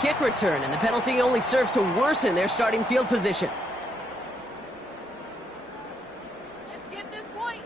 kick return, and the penalty only serves to worsen their starting field position. Let's get this point.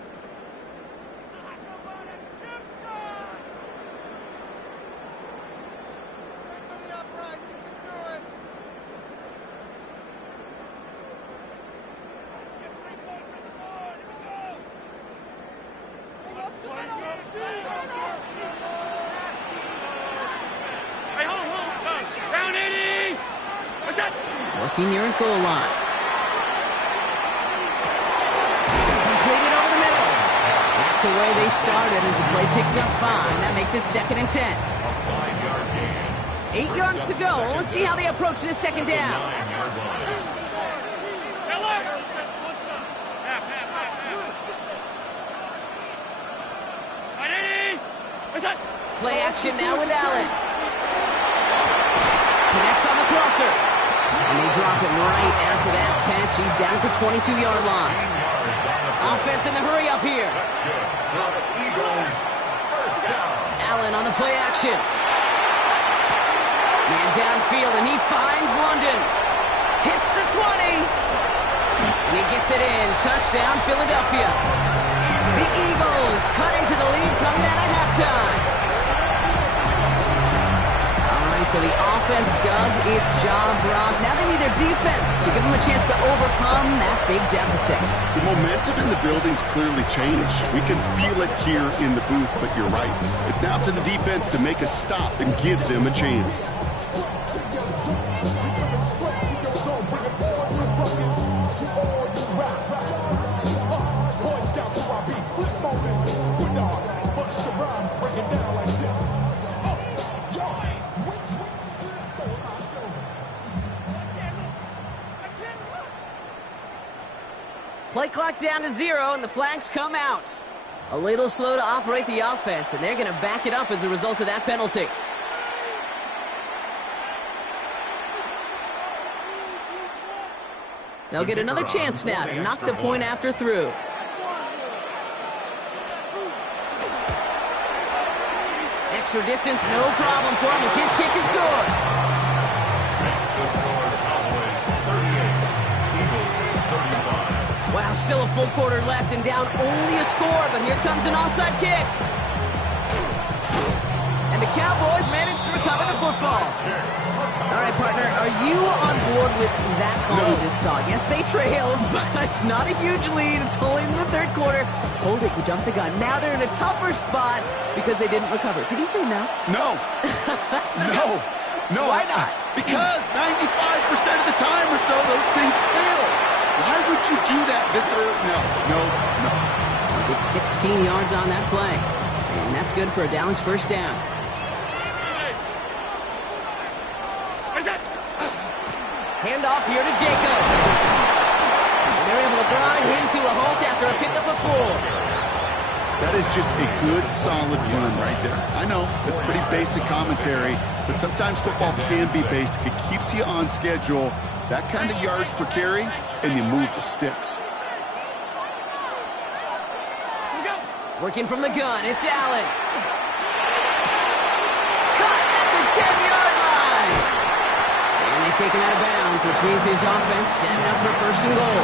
Working near his goal line. Completed over the middle. Back to where they started as the play picks up 5. That makes it 2nd and 10. 8 yards to go. Let's see how they approach this second down. Play action now with Allen. Connects on the crosser. And they drop him right after that catch. He's down at the 22-yard line. Offense in the hurry up here. Allen on the play action. Man downfield, and he finds London. Hits the 20. And he gets it in. Touchdown, Philadelphia. The Eagles cut into the lead coming out of halftime. So the offense does its job, Brock. Now they need their defense to give them a chance to overcome that big deficit. The momentum in the building's clearly changed. We can feel it here in the booth, but you're right. It's now to the defense to make a stop and give them a chance. Play clock down to 0, and the flags come out. A little slow to operate the offense, and they're going to back it up as a result of that penalty. They'll get another chance now to knock the point after through. Extra distance, no problem for him as his kick is good. Wow, still a full quarter left and down only a score, but here comes an onside kick. And the Cowboys manage to recover the football. All right, partner, are you on board with that call we just saw? Yes, they trailed, but it's not a huge lead. It's only in the third quarter. Hold it, you jumped the gun. Now they're in a tougher spot because they didn't recover. Did he say no? No. No. Why not? Because 95% of the time or so, those things fail. Why would you do that this early? No. He gets 16 yards on that play. And that's good for a Dallas first down. Handoff here to Jacobs. And they're able to grind him to a halt after a pickup of 4. That is just a good, solid run right there. I know, that's pretty basic commentary, but sometimes football can be basic. It keeps you on schedule, that kind of yards per carry, and you move the sticks. Working from the gun, it's Allen. Caught at the 10-yard line. And they take him out of bounds, which means his offense setting up for first and goal.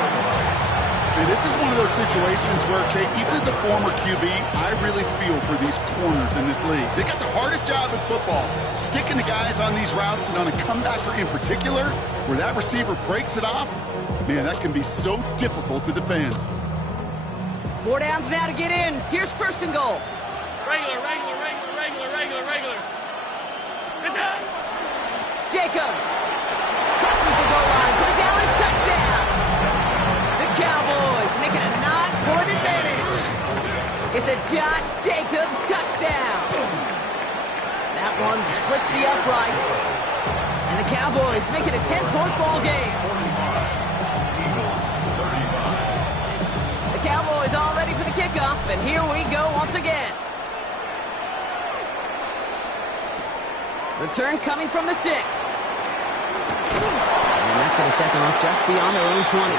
And this is one of those situations where, Kate, even as a former QB, I really feel for these corners in this league. They got the hardest job in football, sticking the guys on these routes, and on a comebacker in particular, where that receiver breaks it off, man, that can be so difficult to defend. 4 downs now to get in. Here's first and goal. Regular. Jacobs crosses the goal line for the Dallas touchdown. The Cowboys make it a 9-point advantage. It's a Josh Jacobs touchdown. That one splits the uprights. And the Cowboys make it a 10-point ball game. The Cowboys all ready for the kickoff, and here we go once again. Return coming from the 6. And that's going to set them up just beyond their own 20.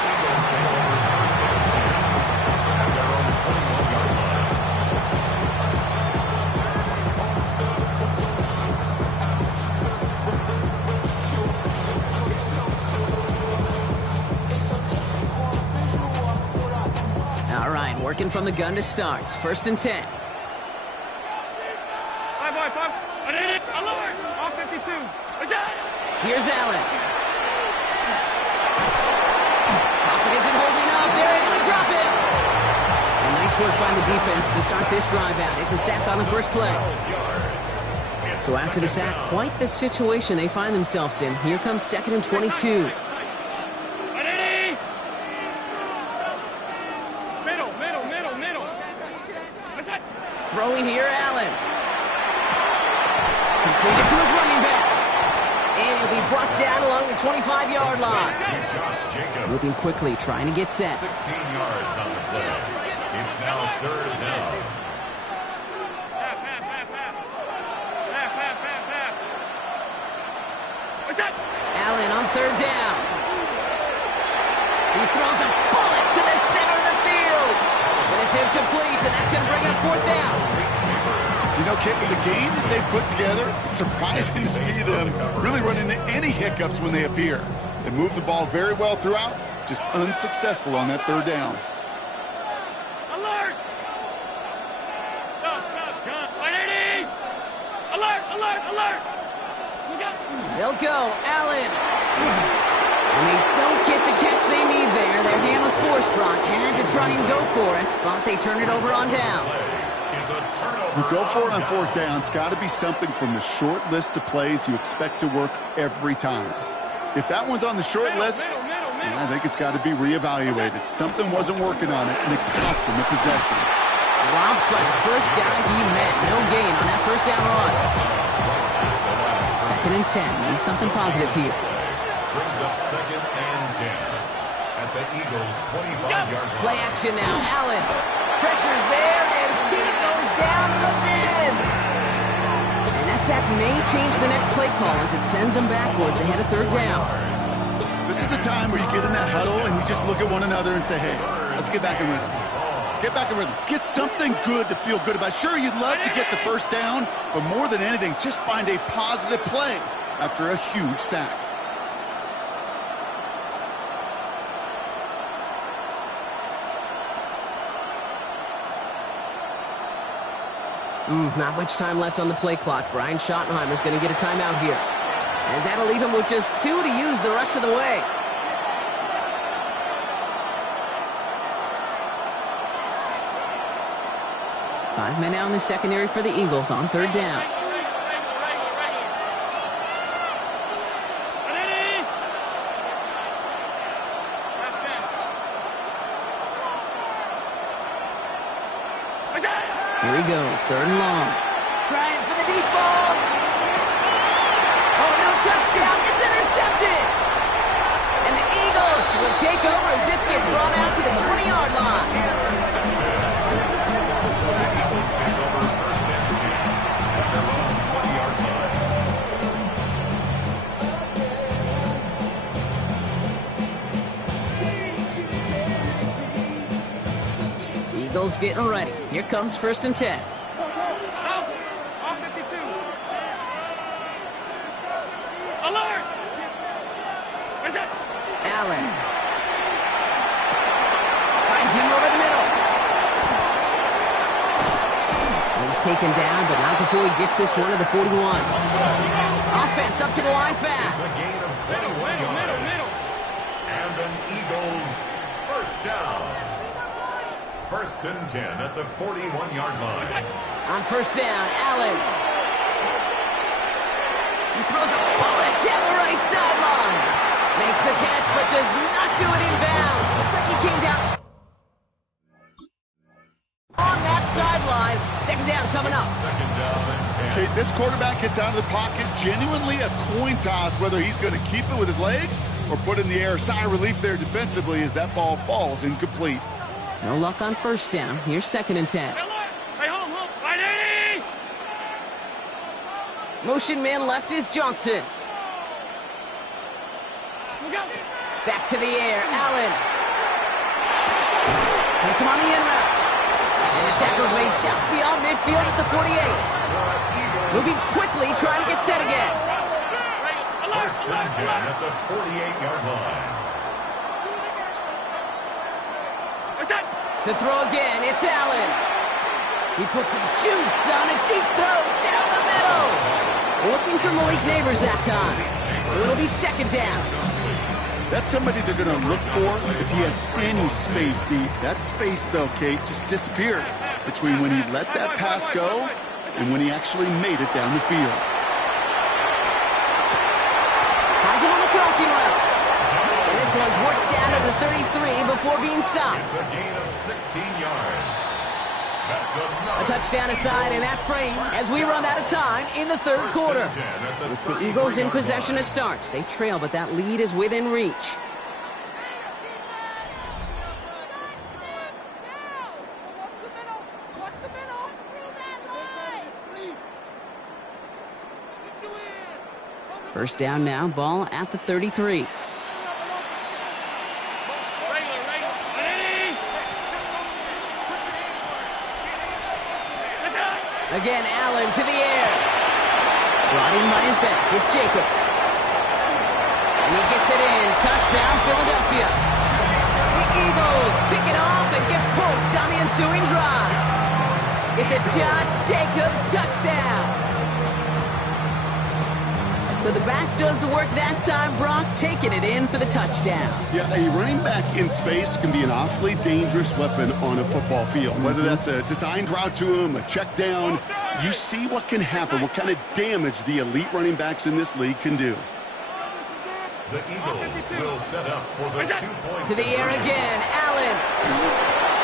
Taken from the gun to start. 1st and 10. 5 boy, 5. I did it. Alert. Off 52. What's that? Here's Allen. Pocket isn't holding up. They're able to drop it. And nice work by the defense to start this drive out. It's a sack on the first play. So after the sack, quite the situation they find themselves in. Here comes 2nd and 22. Throwing here, Allen. Completed to his running back. And he'll be brought down along the 25-yard line. Moving quickly, trying to get set. 16 yards on the play. It's now 3rd down. Allen on 3rd down. He throws a bullet to the center of the field. And it's incomplete, and that's going to bring up 4th down. You know, Kit, with the game that they put together, it's surprising to see them really run into any hiccups when they appear. They move the ball very well throughout, just unsuccessful on that 3rd down. Alert! Alert, alert, alert! They'll go, Allen. And they don't get the catch they need there. Their hand was forced, Brock. Had to try and go for it, but they turn it over on downs. You go for it on 4th down. It's got to be something from the short list of plays you expect to work every time. If that one's on the short list, I think it's got to be reevaluated. Something wasn't working on it, and it cost them the possession. Dropped by the first guy he met. No gain on that 1st down run. 2nd and 10. Need something positive here. Brings up 2nd and 10 at the Eagles' 25-yard line. Play action now. Allen. Pressure's there, and he goes down again. And that sack may change the next play call as it sends them backwards ahead of 3rd down. This is a time where you get in that huddle and you just look at one another and say, hey, let's get back in rhythm. Get back in rhythm. Get something good to feel good about. Sure, you'd love to get the 1st down, but more than anything, just find a positive play after a huge sack. Not much time left on the play clock. Brian Schottenheimer's going to get a timeout here, as that'll leave him with just 2 to use the rest of the way. Five men out in the secondary for the Eagles on 3rd down. Here he goes, 3rd and long. Trying for the deep ball. Oh, no touchdown. It's intercepted. And the Eagles will take over as this gets brought out to the 20-yard line. Eagles getting ready. Here comes 1st and 10. Off 52. Alert! Where's that? Allen. Finds him over the middle. He's taken down, but not before he gets this one to the 41. Offense up to the line fast. It's a gain of 21 yards. And an Eagles 1st down. 1st and 10 at the 41-yard line. On 1st down, Allen. He throws a bullet down the right sideline. Makes the catch, but does not do it in bounds. Looks like he came down on that sideline. 2nd down coming up. 2nd down and 10. Okay, this quarterback gets out of the pocket, genuinely a coin toss whether he's going to keep it with his legs or put it in the air. Sigh of relief there defensively as that ball falls incomplete. No luck on 1st down. Here's 2nd and 10. Hey, home. Right, Eddie! Motion man left is Johnson. Back to the air, Allen. Hits him on the in route. And the tackle's made just beyond midfield at the 48. Moving quickly, trying to get set again. 1st and 10 at the 48-yard line. To throw again, it's Allen. He puts some juice on a deep throw down the middle. Looking for Malik Neighbors that time. So it'll be second down. That's somebody they're going to look for if he has any space deep. That space, though, Kate, just disappeared between when he let that pass go and when he actually made it down the field. Finds him on the crossing route. And this one's worked down to the 33 before being stopped. It's a gain of 16 yards. A touchdown aside in that frame as we run out of time in the third quarter. It's the Eagles in possession to start. They trail, but that lead is within reach. First down now, ball at the 33. Again, Allen to the air. Brought in by his back. It's Jacobs. And he gets it in. Touchdown, Philadelphia. The Eagles pick it off and get points on the ensuing drive. It's a Josh Jacobs touchdown. So the back does the work that time, Brock, taking it in for the touchdown. Yeah, a running back in space can be an awfully dangerous weapon on a football field. Whether that's a designed route to him, a check down, you see what can happen, what kind of damage the elite running backs in this league can do. The Eagles will set up for the 2-point. To the air again, Allen.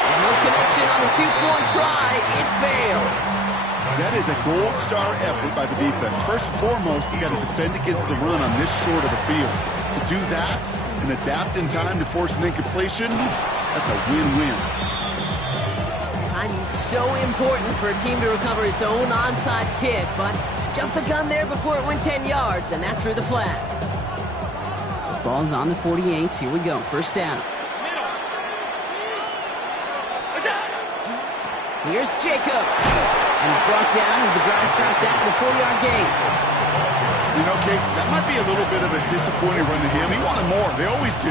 And no connection on the two-point try. It fails. That is a gold star effort by the defense. First and foremost, you got to defend against the run on this short of a field. To do that and adapt in time to force an incompletion, that's a win-win. Timing's so important for a team to recover its own onside kick, but jumped the gun there before it went 10 yards, and that drew the flag. The ball's on the 48. Here we go. First down. Here's Jacobs. And he's brought down as the drive starts after the 4-yard gain. You know, Kate, that might be a little bit of a disappointing run to him. He wanted more. They always do.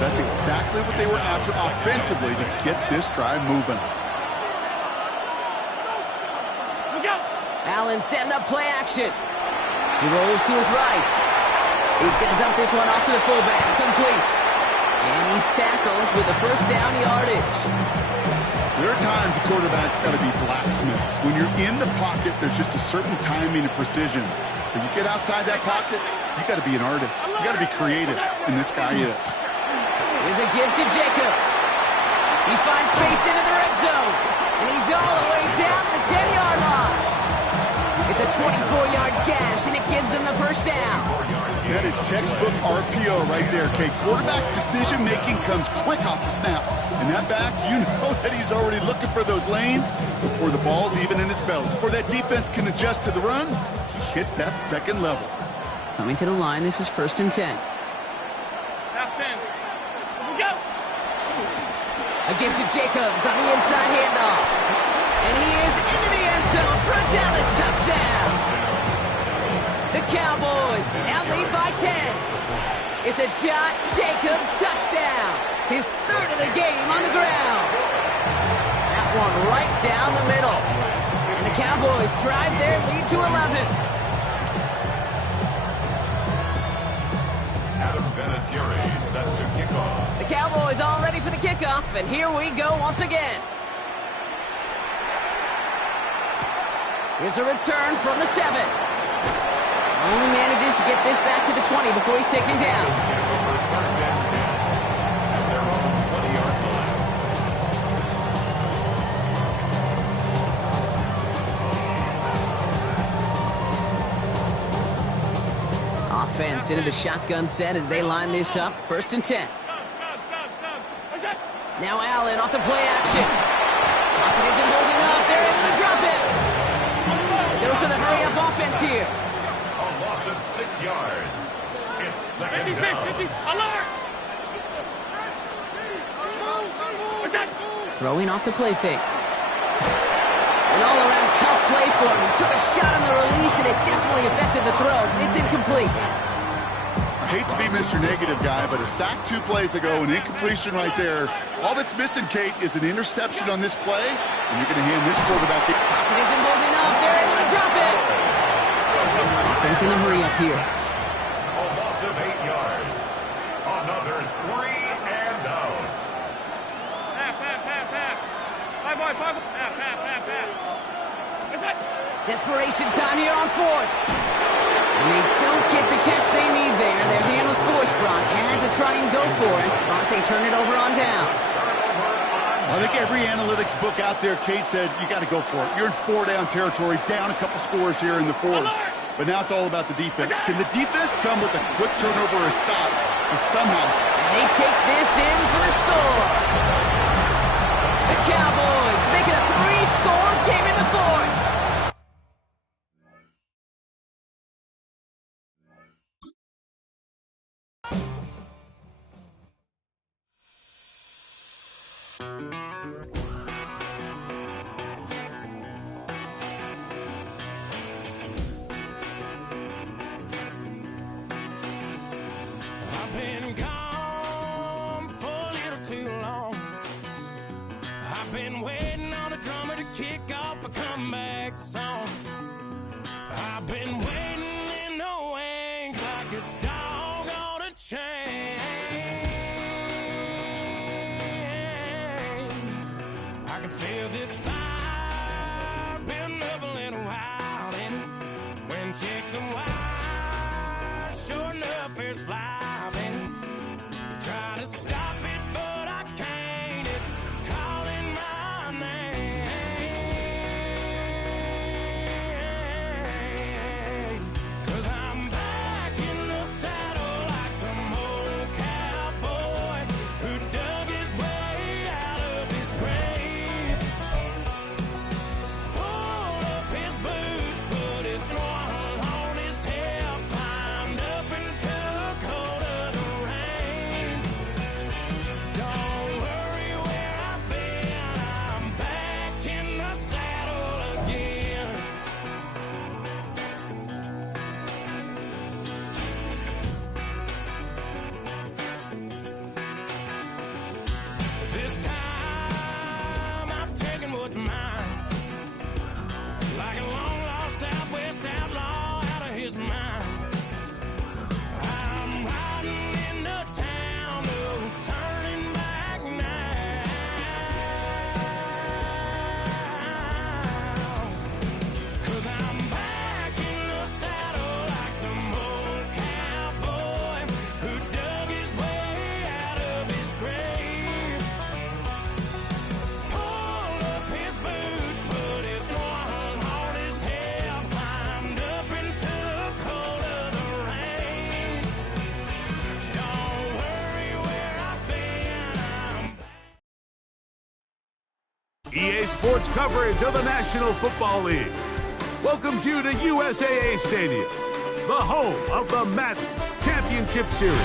That's exactly what they were after offensively to get this drive moving. Allen setting up play action. He rolls to his right. He's going to dump this one off to the fullback. Complete. And he's tackled with a first down yardage. There are times the quarterback's got to be blacksmiths. When you're in the pocket, there's just a certain timing and precision. When you get outside that pocket, you got to be an artist. You got to be creative, and this guy is. Here's a give to Jacobs. He finds space into the red zone, and he's all the way down to the 10-yard line. It's a 24-yard gash, and it gives them the first down. That is textbook RPO right there, Kate. Quarterback's decision-making comes quick off the snap. And that back, you know that he's already looking for those lanes before the ball's even in his belt. Before that defense can adjust to the run, he hits that second level. Coming to the line, this is first and 10. Top 10. Go! A give to Jacobs on the inside handoff. And he is into the end zone for a Dallas touchdown. The Cowboys now lead by 10. It's a Josh Jacobs touchdown. His third of the game on the ground. That one right down the middle. And the Cowboys drive their lead to 11. Adam Vinatieri set to kick off. The Cowboys all ready for the kickoff, and here we go once again. Here's a return from the 7. Only manages to get this back to the 20 before he's taken down. First and 10. Their own 20-yard line. Offense into the shotgun set as they line this up. First and 10. Now Allen off the play action. Pocket isn't holding up. They're able to drop it. Those are the hurry-up offense here. A loss of 6 yards. It's second 56, down. 50, alert! What's that? Throwing off the play fake. An all-around tough play for him. He took a shot on the release, and it definitely affected the throw. It's incomplete. Hate to be Mr. Negative guy, but a sack 2 plays ago, an incompletion right there. All that's missing, Kate, is an interception on this play, and you're going to hand this quarterback the... Pocket isn't holding up. They're able to drop it. Offense in a hurry up here. A loss of 8 yards. Another 3 and out. Half. 5 wide, half. That's it. Desperation time here on 4th. And they don't get the catch they need there. Their hand was forced. Brock had to try and go for it. But they turn it over on downs. I think every analytics book out there, Kate said, you got to go for it. You're in 4-down territory, down a couple scores here in the 4th. But now it's all about the defense. Can the defense come with a quick turnover or a stop to somehow... And they take this in for the score. The Cowboys making a 3-score game in the 4th. EA Sports coverage of the National Football League welcomes you to USAA Stadium, the home of the MAC Championship Series.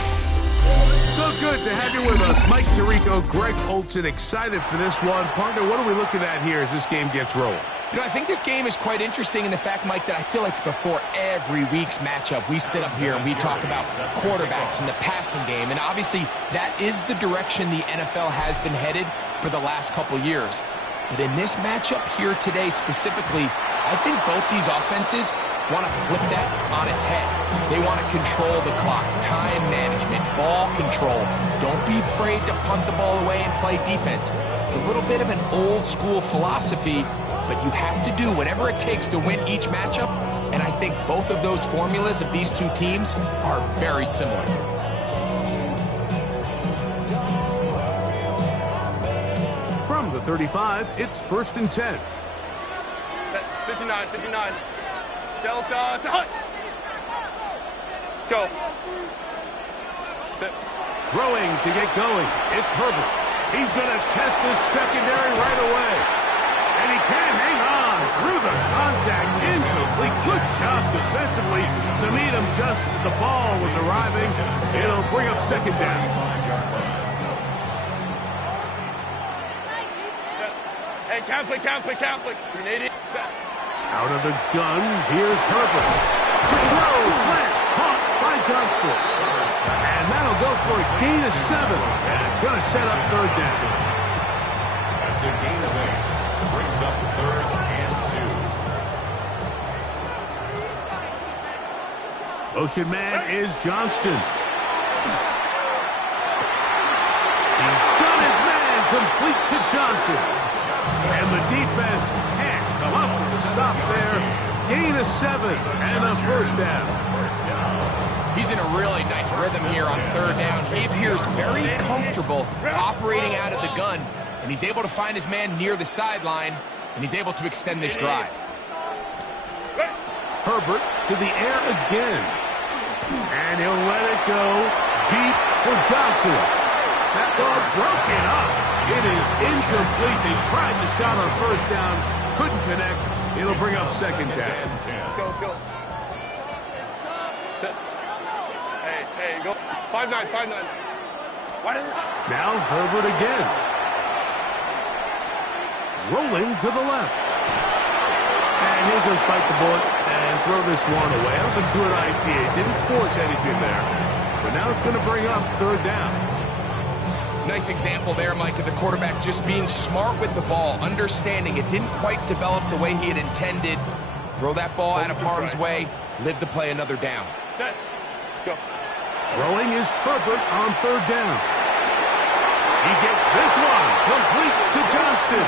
So good to have you with us. Mike Tirico, Greg Olsen, excited for this one. Partner, what are we looking at here as this game gets rolling? You know, I think this game is quite interesting in the fact, Mike, that I feel like before every week's matchup, we sit up here and we talk about quarterbacks and the passing game. And obviously, that is the direction the NFL has been headed for the last couple years. But in this matchup here today specifically, I think both these offenses want to flip that on its head. They want to control the clock, time management, ball control. Don't be afraid to punt the ball away and play defense. It's a little bit of an old school philosophy, but you have to do whatever it takes to win each matchup. And I think both of those formulas of these two teams are very similar. From the 35, it's 1st and 10. 59. Delta. Hunt. Go. Step. Throwing to get going. It's Herbert. He's going to test this secondary right away. And he can hang on through the contact. Incomplete. Good job defensively to meet him just as the ball was arriving. It'll bring up 2nd down. Hey, Catholic. Grenade. Out of the gun, here's Herbert. To throw, slant, caught by Johnston. They'll go for a gain of 7, and it's going to set up third down. That's a gain of 8. Brings up 3rd and 2. Motion man is Johnston. He's done his man, complete to Johnson. And the defense can't come up with a stop there. Gain of 7 and a first down. He's in a really nice rhythm here on third down. He appears very comfortable operating out of the gun, and he's able to find his man near the sideline, and he's able to extend this drive. Herbert to the air again. And he'll let it go deep for Johnson. That ball broken up. It is incomplete. They tried the shot on first down, couldn't connect. It'll bring up second down. Let's go. Hey, go. 5-9. Now Herbert again. Rolling to the left. And he'll just bite the bullet and throw this one away. That was a good idea. Didn't force anything there. But now it's going to bring up third down. Nice example there, Mike, of the quarterback just being smart with the ball, understanding it didn't quite develop the way he had intended. Throw that ball out of harm's way, live to play another down. Set. Let's go. Throwing is Herbert on third down. He gets this one complete to Johnston.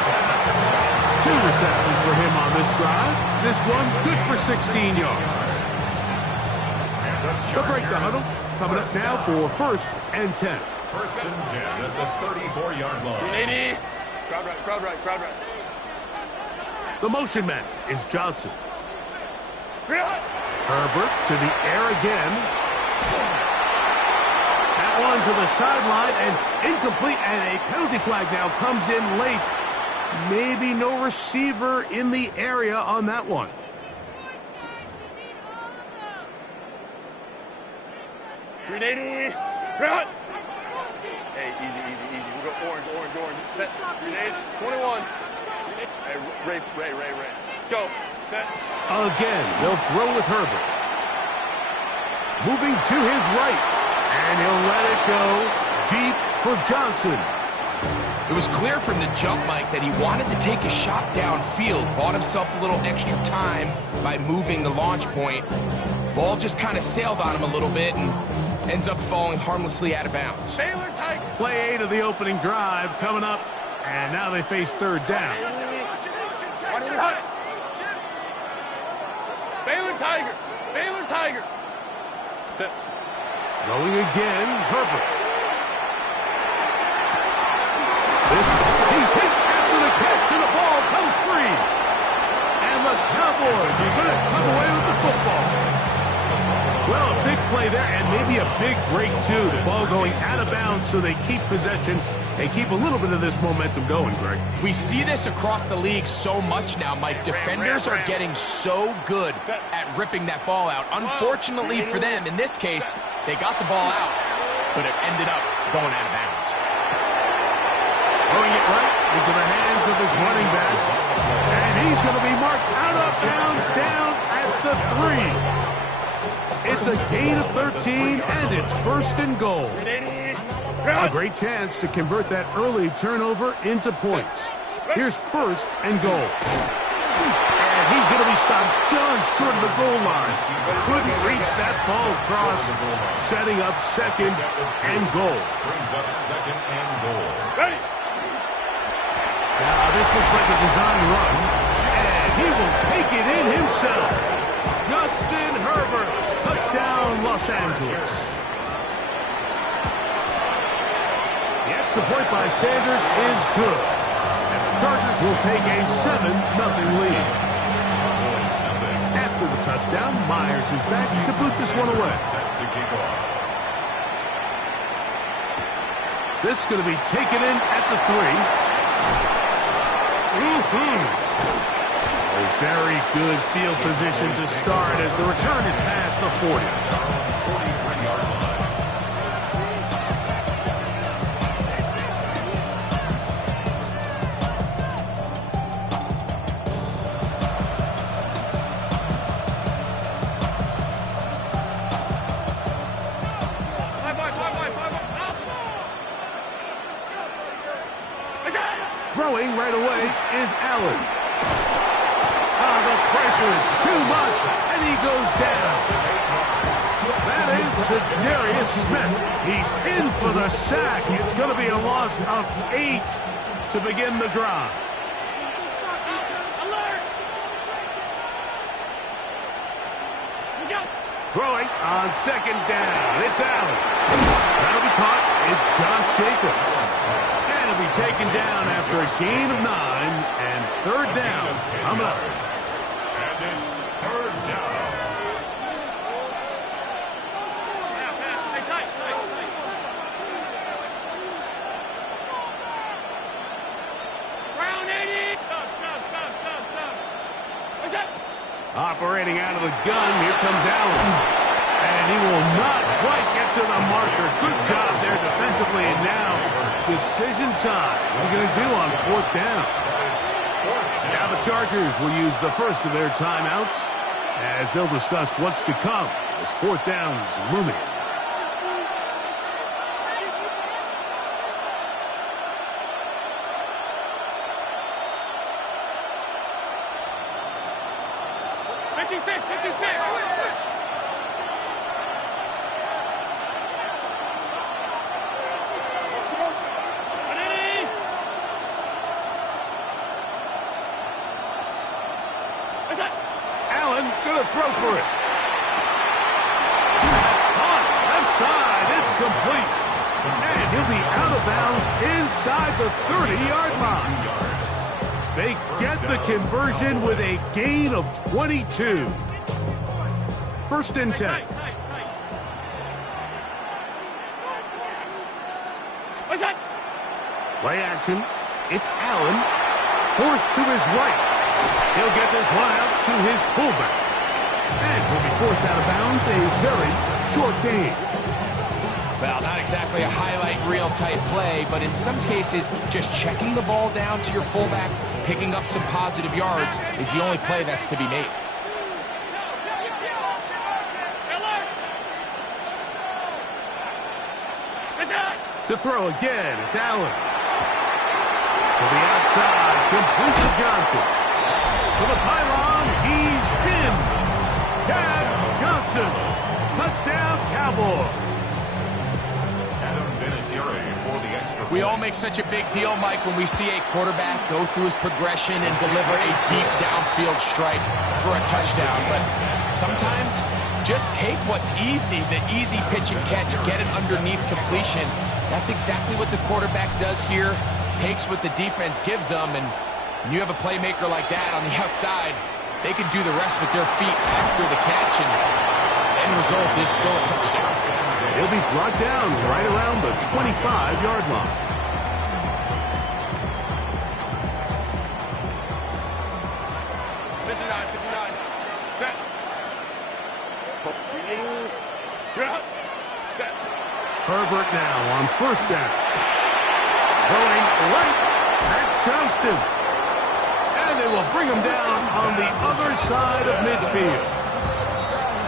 2 receptions for him on this drive. This one good for 16 yards. They'll break the huddle. Coming up now for 1st and 10. 1st and 10 at the 34-yard line. 80. Crowd right. The motion man is Johnson. Herbert to the air again. That one to the sideline and incomplete, and a penalty flag now comes in late. Maybe no receiver in the area on that one. Hey, easy. We go orange. Set. 21. Hey, Ray. Go. Set. Again, they'll throw with Herbert. Moving to his right. And he'll let it go deep for Johnson. It was clear from the jump, Mike, that he wanted to take a shot downfield, bought himself a little extra time by moving the launch point. Ball just kind of sailed on him a little bit and ends up falling harmlessly out of bounds. Baylor Tiger. Play 8 of the opening drive coming up, and now they face third down. Baylor Tiger. Set. Throwing again, Herbert. He's hit after the catch, and the ball comes free. And the Cowboys are going to come away with the football. Well, a big play there, and maybe a big break, too. The ball going out of bounds, so they keep possession and keep a little bit of this momentum going, Greg. We see this across the league so much now, Mike. Defenders are getting so good at ripping that ball out. Unfortunately for them, in this case, they got the ball out, but it ended up going out of bounds. Throwing it right into the hands of his running back. And he's going to be marked out of bounds down at the 3. It's a gain of 13, and it's 1st and goal. A great chance to convert that early turnover into points. Here's 1st and goal. And he's going to be stopped just short of the goal line. Couldn't reach that ball across, setting up 2nd and goal. Brings up 2nd and goal. Ready. Now, this looks like a design run, and he will take it in himself. Justin Herbert, touchdown, Los Angeles. The extra point by Sanders is good, and the Chargers will take a 7-0 lead. After the touchdown, Myers is back to boot this one away. Set to kick off. This is going to be taken in at the 3. A very good field position to start as the return is past the 40. 43-yard line. Five. Throwing right away is Allen. The pressure is too much, and he goes down. That is Za'Darius Smith. He's in for the sack. It's going to be a loss of 8 to begin the drive. Throwing on second down. It's Allen. That'll be caught. It's Josh Jacobs. And he'll be taken down after a gain of 9 and third down. Coming up. And it's third down. Round 80. What's that? Operating out of the gun, here comes Allen. And he will not quite get to the marker. Good job there defensively. And now, decision time. What are you going to do on fourth down? Now the Chargers will use the first of their timeouts as they'll discuss what's to come as fourth down is looming. Allen going to throw for it. That's caught. Left side. It's complete. And he'll be out of bounds inside the 30-yard line. They get the conversion with a gain of 22. First and 10. What's that? Play action. It's Allen. Forced to his right. He'll get this one out to his fullback. And will be forced out of bounds. A very short gain. Well, not exactly a highlight reel type play, but in some cases, just checking the ball down to your fullback, picking up some positive yards is the only play that's to be made. To throw again, it's Allen. To the outside, complete to Johnson. To the pylon, he's in. Chad Johnson. Touchdown, Cowboys. Adam Vinatieri for the extra point. We all make such a big deal, Mike, when we see a quarterback go through his progression and deliver a deep downfield strike for a touchdown. But sometimes, just take what's easy, the easy pitch and catch, get it underneath completion. That's exactly what the quarterback does here. Takes what the defense gives them, and when you have a playmaker like that on the outside, they can do the rest with their feet after the catch, and the end result is still a touchdown. He'll be brought down right around the 25-yard line. Herbert now on first down. Throwing right. That's Johnston. And they will bring him down on the other side of midfield.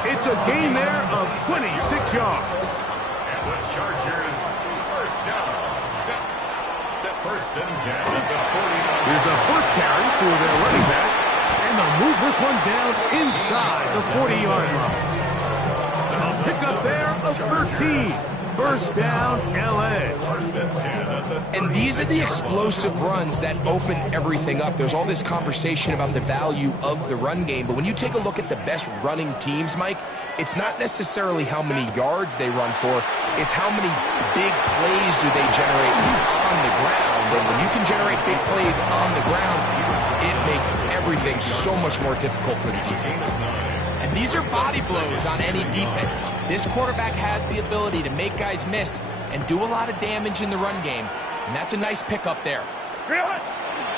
It's a gain there of 26 yards. And the Chargers first down. First and 10 at the 49. Here's a first carry for their running back. And they'll move this one down inside the 40-yard line. A pickup there of 13. First down, L.A. And these are the explosive runs that open everything up. There's all this conversation about the value of the run game, but when you take a look at the best running teams, Mike, it's not necessarily how many yards they run for, it's how many big plays do they generate on the ground. And when you can generate big plays on the ground, it makes everything so much more difficult for the defense. And these are body blows on any defense. This quarterback has the ability to make guys miss and do a lot of damage in the run game. And that's a nice pickup there.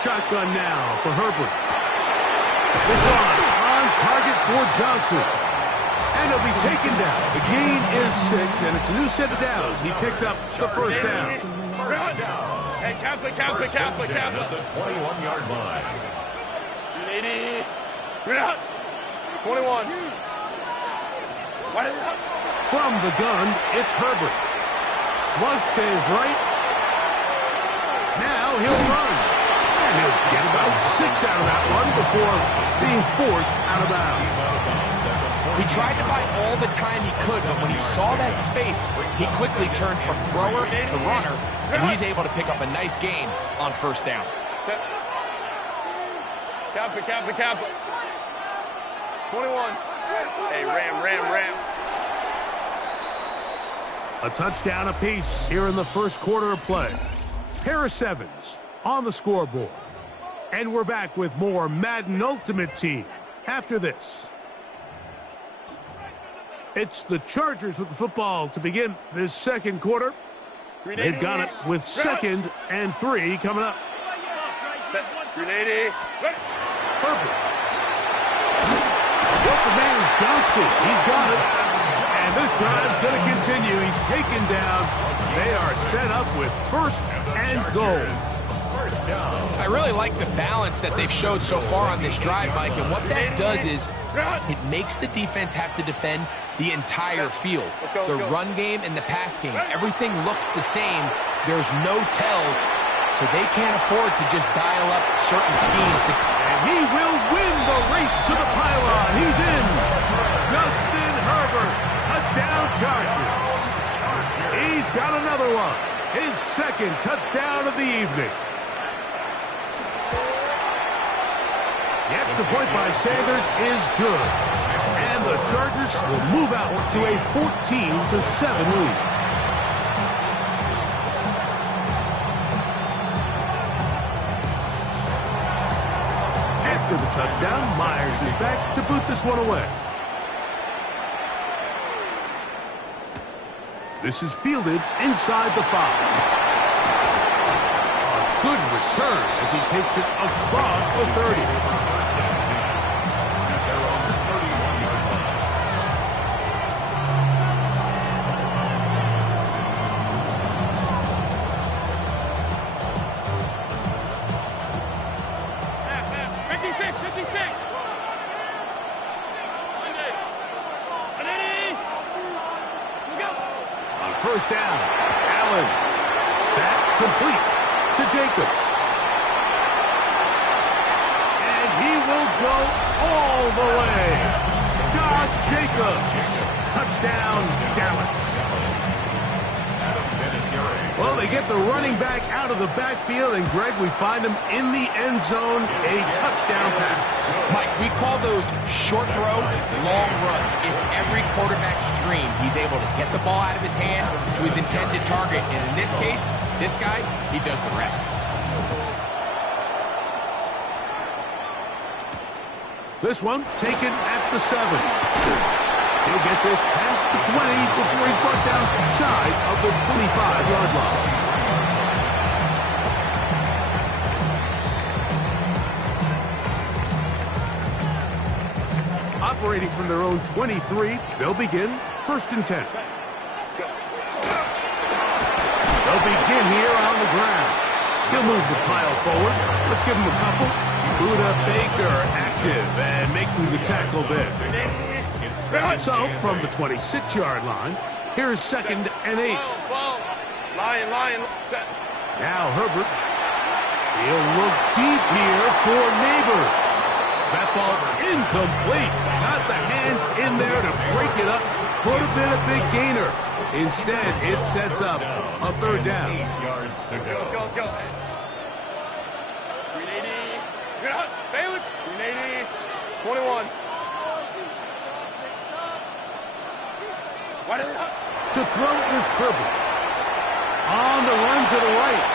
Shotgun now for Herbert. This on target for Johnson. And he'll be taken down. The gain is 6, and it's a new set of downs. He picked up the first down. First down. Hey, count it. At the 21-yard line. Lady. Get out. 21. From the gun, it's Herbert. Flush to his right. Now he'll run. he'll get about 6 out of that one before being forced out of bounds. He tried to buy all the time he could, but when he saw that space, he quickly turned from thrower to runner, and he's able to pick up a nice gain on first down. Cap it. 21. Hey, ram. A touchdown apiece here in the first quarter of play. Pair of sevens on the scoreboard. And we're back with more Madden Ultimate Team after this. It's the Chargers with the football to begin this second quarter. They've got it with 2nd and 3 coming up. 380. Herbert. What the man Johnston. He's got it. And this drive's going to continue. He's taken down. They are set up with 1st and goal. I really like the balance that they've showed so far on this drive, Mike, and what that does is it makes the defense have to defend the entire field. The run game and the pass game, everything looks the same. There's no tells, so they can't afford to just dial up certain schemes. And he will win the race to the pylon. He's in. Justin Herbert, touchdown Chargers. He's got another one. His 2nd touchdown of the evening. The extra point by Sanders is good. And the Chargers will move out to a 14-7 lead. After the touchdown, Myers is back to boot this one away. This is fielded inside the 5. A good return as he takes it across the 30. First down, Allen. That complete to Jacobs. And he will go all the way. Josh Jacobs. Touchdown, Dallas. Well, they get the running back out of the backfield, and Greg, we find him in the end zone, a touchdown pass. Mike, we call those short throw, long run. It's every quarterback's dream. He's able to get the ball out of his hand to his intended target, and in this case, this guy, he does the rest. This one taken at the 7. He'll get this past the 20 before he's brought down shy of the 25-yard line. Operating from their own 23, they'll begin 1st and 10. They'll begin here on the ground. He'll move the pile forward. Let's give him a couple. Buda Baker active and making the tackle there. So, from the 26-yard line, here's 2nd and 8. Lion. Now Herbert. He'll look deep here for Neighbors. That ball incomplete. Got the hands in there to break it up. Could have been a big gainer. Instead, it sets up a 3rd down. 8 yards to go. Let's go. 380. Bailey. 380. 21. To throw is Herbert. On the run to the right.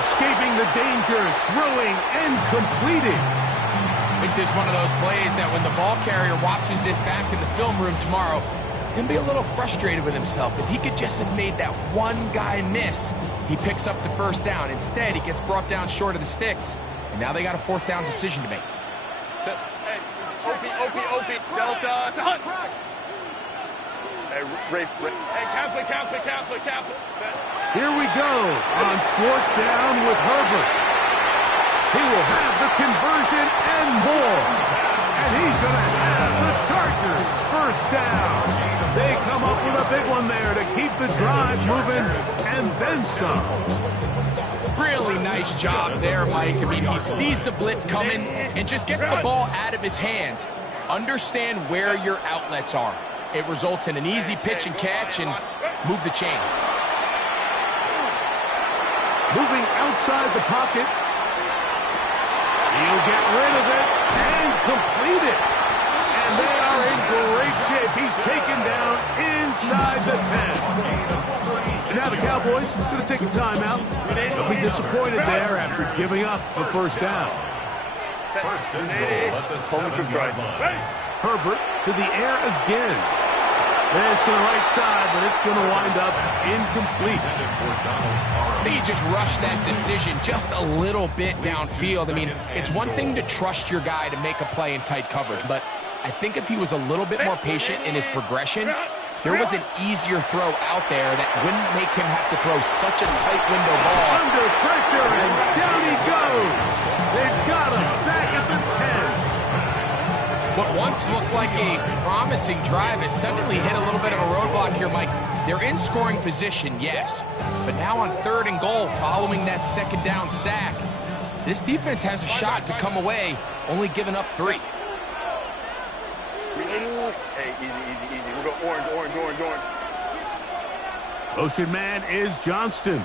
Escaping the danger, throwing and completing. I think this is one of those plays that when the ball carrier watches this back in the film room tomorrow, he's going to be a little frustrated with himself. If he could just have made that one guy miss, he picks up the 1st down. Instead, he gets brought down short of the sticks, and now they got a 4th down decision to make. Hey, OP, Delta, it's a hunt. Hey, Rafe. Hey, Kaplan. Here we go on 4th down with Herbert. He will have the conversion and more. And he's going to have the Chargers 1st down. They come up with a big one there to keep the drive moving and then some. Really nice job there, Mike. I mean, he sees the blitz coming and just gets the ball out of his hands. Understand where your outlets are. It results in an easy pitch and catch and move the chains. Moving outside the pocket. He'll get rid of it and complete it. And they are in great shape. He's taken down inside the 10. And now the Cowboys going to take a timeout. They'll be disappointed there after giving up the first down. First and goal at the 7-yard line. Herbert to the air again. This to the right side, but it's going to wind up incomplete. I think he just rushed that decision just a little bit downfield. I mean, it's one thing to trust your guy to make a play in tight coverage, but I think if he was a little bit more patient in his progression, there was an easier throw out there that wouldn't make him have to throw such a tight window ball. Under pressure, and down he goes. They've got him back at the 10. What once looked like a promising drive has suddenly hit a little bit of a roadblock here, Mike. They're in scoring position, yes. But now on 3rd and goal, following that 2nd down sack, this defense has a shot to come away, only giving up 3. Hey, easy. We'll go orange. Motion man is Johnston.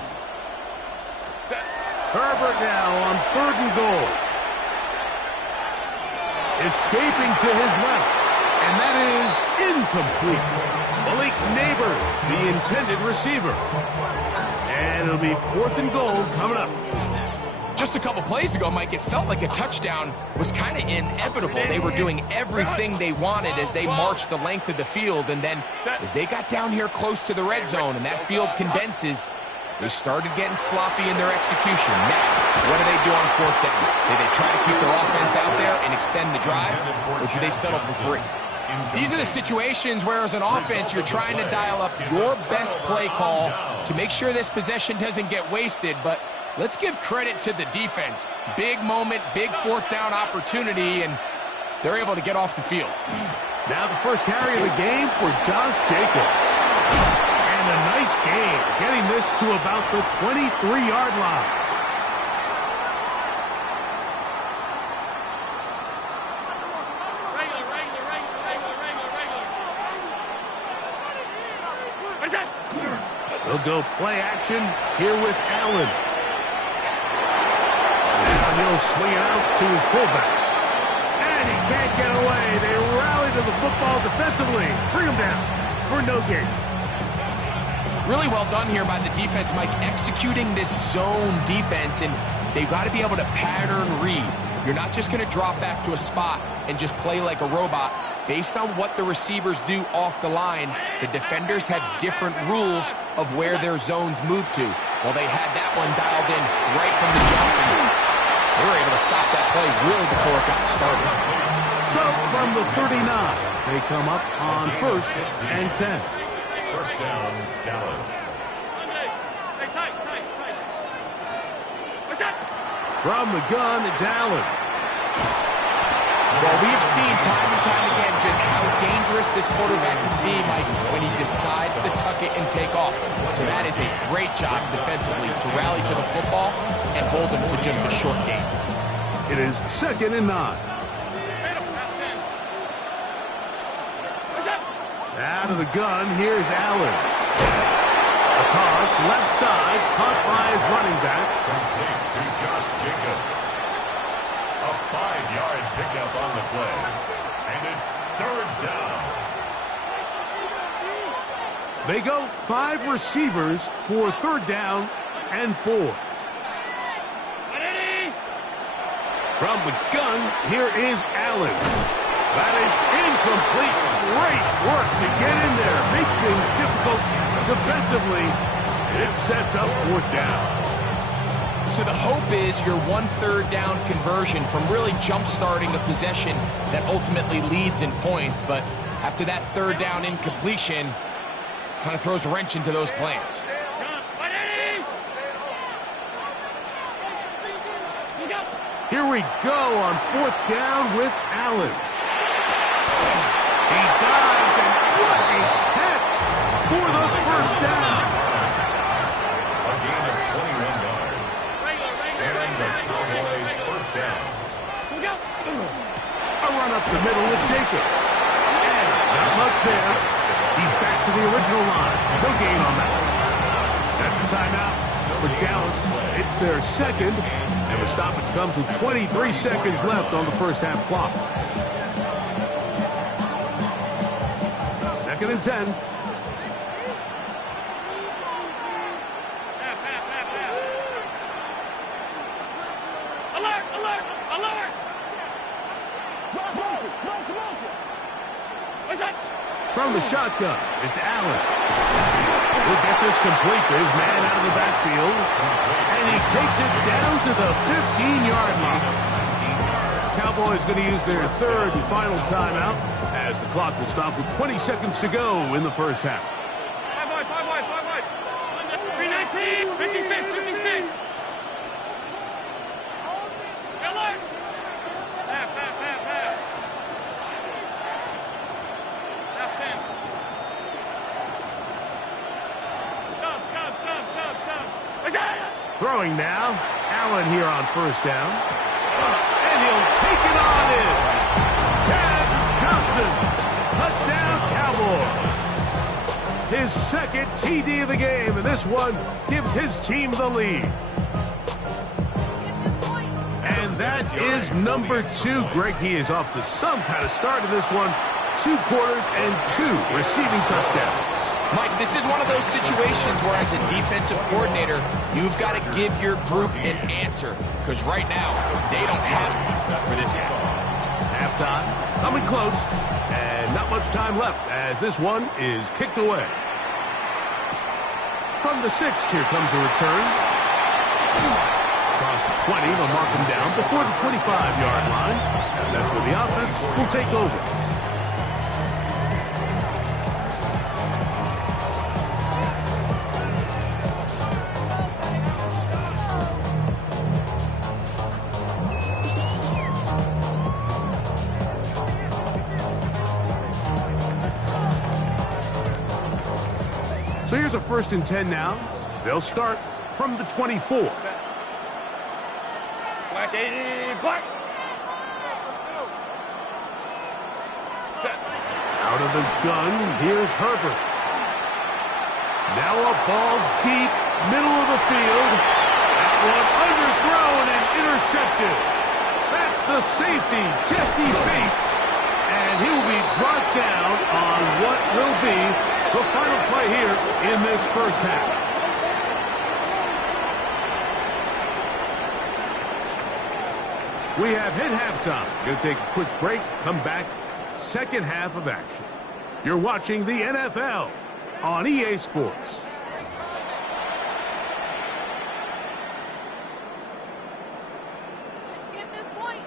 Herbert now on 3rd and goal. Escaping to his left, and that is incomplete. Malik Neighbors, the intended receiver. And it'll be 4th and goal coming up. Just a couple plays ago, Mike, it felt like a touchdown was kind of inevitable. They were doing everything they wanted as they marched the length of the field, and then as they got down here close to the red zone and that field condenses, they started getting sloppy in their execution. Now, what do they do on 4th down? Do they try to keep their offense out there and extend the drive, or do they settle for 3? These are the situations where, as an offense, you're trying to dial up your best play call to make sure this possession doesn't get wasted, but let's give credit to the defense. Big moment, big 4th down opportunity, and they're able to get off the field. Now the first carry of the game for Josh Jacobs. And a nice gain, getting this to about the 23-yard line. They'll go play action here with Allen. Now he'll swing it out to his fullback. And he can't get away. They rally to the football defensively. Bring him down for no gain. Really well done here by the defense, Mike, executing this zone defense, and they've got to be able to pattern read. You're not just going to drop back to a spot and just play like a robot. Based on what the receivers do off the line, the defenders have different rules of where their zones move to. Well, they had that one dialed in right from the jump, and they were able to stop that play really before it got started. So from the 39, they come up on 1st and 10. First down, Dallas. From the gun, it's Allen. Well, we've seen time and time again just how dangerous this quarterback can be, Mike, when he decides to tuck it and take off. So that is a great job defensively to rally to the football and hold him to just a short game. It is 2nd and 9. Out of the gun, here's Allen. A toss, left side, caught by his running back. Complete to Josh Jacobs. A 5-yard pickup on the play. And it's 3rd down. They go 5 receivers for 3rd down and 4. From the gun, here is Allen. That is incomplete. Great work to get in there. Make things difficult defensively. It sets up 4th down. So the hope is your 1/3 down conversion from really jump-starting a possession that ultimately leads in points. But after that 3rd down incompletion, kind of throws a wrench into those plans. Here we go on 4th down with Allen. He dives, and what a catch for the 1st down. A gain of 21 yards. run up the middle with Jacobs. And not much there. He's back to the original line. No gain on that. That's a timeout for Dallas. It's their second, and the stoppage comes with 23 seconds left on the first half clock. 2nd and 10. Alert! Alert! Alert! What's that? From the shotgun, it's Allen. He'll get this complete to his man out of the backfield. And he takes it down to the 15-yard line. Cowboys going to use their third and final timeout as the clock will stop with 20 seconds to go in the first half. 5 wide, 5 wide, 5 wide. 319, 56, 56. Alert! Half. Half 10. Stop. What's that? Throwing now. Allen here on first down. And he'll take it on in. Chad Johnson. Touchdown, Cowboys. His second TD of the game, and this one gives his team the lead. And that is number 2. Greg, he is off to some kind of start in this one. 2 quarters and 2 receiving touchdowns. Mike, this is one of those situations where as a defensive coordinator, you've got to give your group an answer. Because right now, they don't have it for this guy. Halftime, coming close, and not much time left as this one is kicked away. From the 6, here comes a return. Across the 20, they'll mark him down before the 25-yard line. And that's where the offense will take over. So here's a 1st and 10 now. They'll start from the 24. Black 80, black. Set. Out of the gun, here's Herbert. Now a ball deep, middle of the field. That one underthrown and intercepted. That's the safety, Jesse Bates. And he will be brought down on what will be the final play here in this first half. We have hit halftime. Going to take a quick break, come back, second half of action. You're watching the NFL on EA Sports. Let's get this point.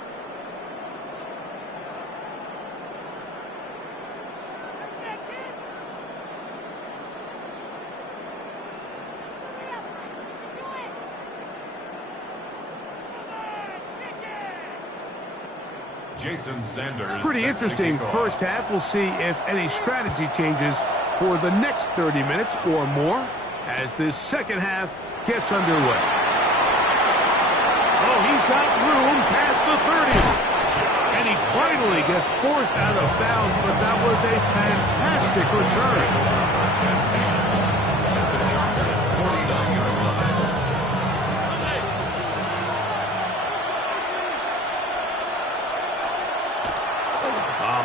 Jason Sanders. Pretty interesting first half. We'll see if any strategy changes for the next 30 minutes or more as this second half gets underway. Oh, he's got room past the 30. And he finally gets forced out of bounds, but that was a fantastic return.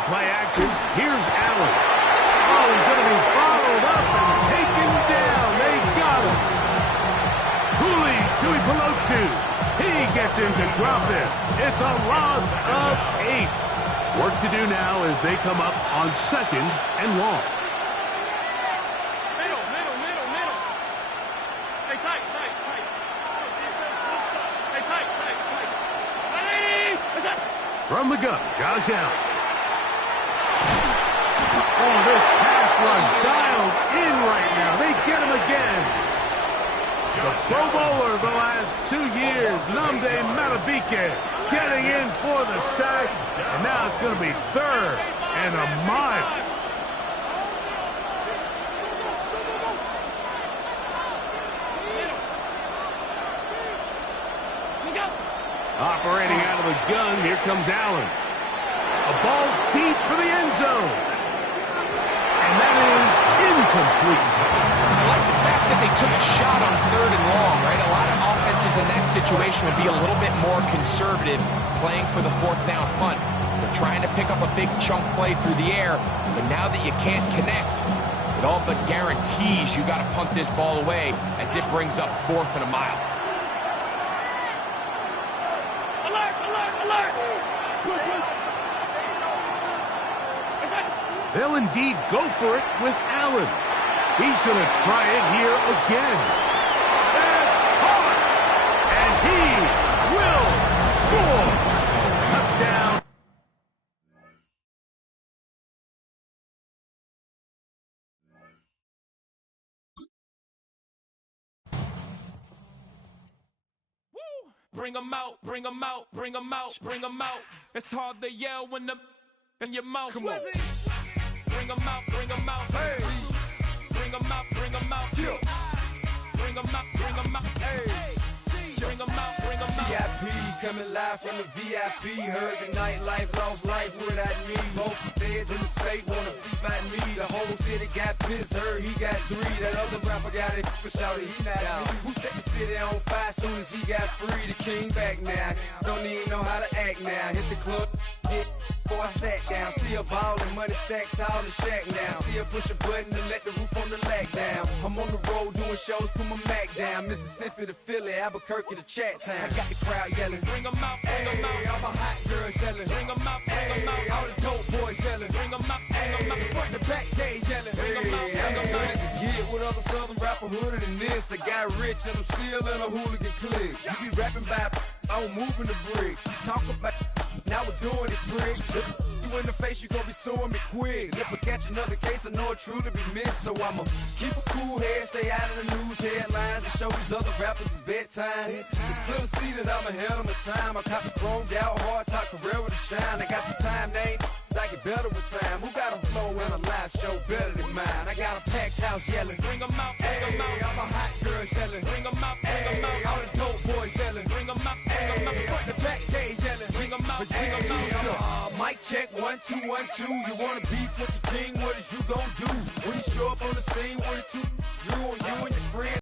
Play action. Here's Allen. Oh, he's going to be followed up and taken down. They got him. Tuli Tuipulotu. He gets him to drop it. It's a loss of 8. Work to do now as they come up on 2nd and long. Middle. Hey, tight. Hey, tight. Ready? What's that? From the gun, Josh Allen. Oh, this pass rush dialed in right now. They get him again. The Pro Bowler the last 2 years, Nnamdi Madubuike, getting in for the sack. And now it's going to be 3rd and a mile. Operating out of the gun, here comes Allen. A ball deep for the end zone. And that is incomplete. I like the fact that they took a shot on 3rd and long, right? A lot of offenses in that situation would be a little bit more conservative playing for the 4th down punt. They're trying to pick up a big chunk play through the air, but now that you can't connect, it all but guarantees you got to punt this ball away as it brings up 4th and a mile. Alert, alert, alert! They'll indeed go for it with Allen. He's going to try it here again. That's hard! And he will score! Touchdown! Bring 'em out, bring 'em out, bring 'em out, bring 'em out. It's hard to yell when the in your mouth. Come on. Bring 'em out, bring 'em out. Hey. Bring 'em out, bring 'em out. Bring 'em out, bring 'em out. Hey. Bring 'em out, bring 'em out. VIP coming live from the VIP. Heard the nightlife, lost life without me. Both feds in the state wanna see about me. The whole city got pissed, heard he got 3. That other rapper got it, but shouted he not me. Who set the city on fire soon as he got free? The king back now, don't even know how to act now. Hit the club, get before I sat down. Still ballin', money stacked tall in the shack now. Still push a button to let the roof on the lack down. I'm on the road doing shows, put my Mac down. Mississippi to Philly, Albuquerque to Chat Town. I got the crowd yelling, Bring 'em out, bring 'em out. all my hot girls yelling, Bring 'em out, bring 'em out. all the dope boys yelling, Bring 'em out, bring 'em out. front to back, they yelling. Bring 'em out, bring 'em out. Good as a get with other southern rapper hooded than this. I got rich and I'm still in a hooligan clique. You be rapping by, I'm moving the bricks. You talk about, now we're doing it, prick. You in the face, you gon' be suing me quick. If I catch another case, I know it truly be missed. So I'ma keep a cool head, stay out of the news headlines, and show these other rappers it's bedtime. It's clear to see that I'm ahead of my time. I copy chromed out, hard top career with a shine. I got some time, name. I get better with time. Who got a flow and a live show better than mine? I got a packed house yelling. Bring 'em out, bring 'em out. All my hot girls yelling. Bring 'em out, bring 'em out. All the dope boys yelling. Bring 'em out, bring 'em out. Front to back, they yelling. Bring 'em out, bring 'em out. Mic check, 1, 2, 1, 2. You wanna beef with the king? What is you gon' do when you show up on the scene with a 2? You and your friends.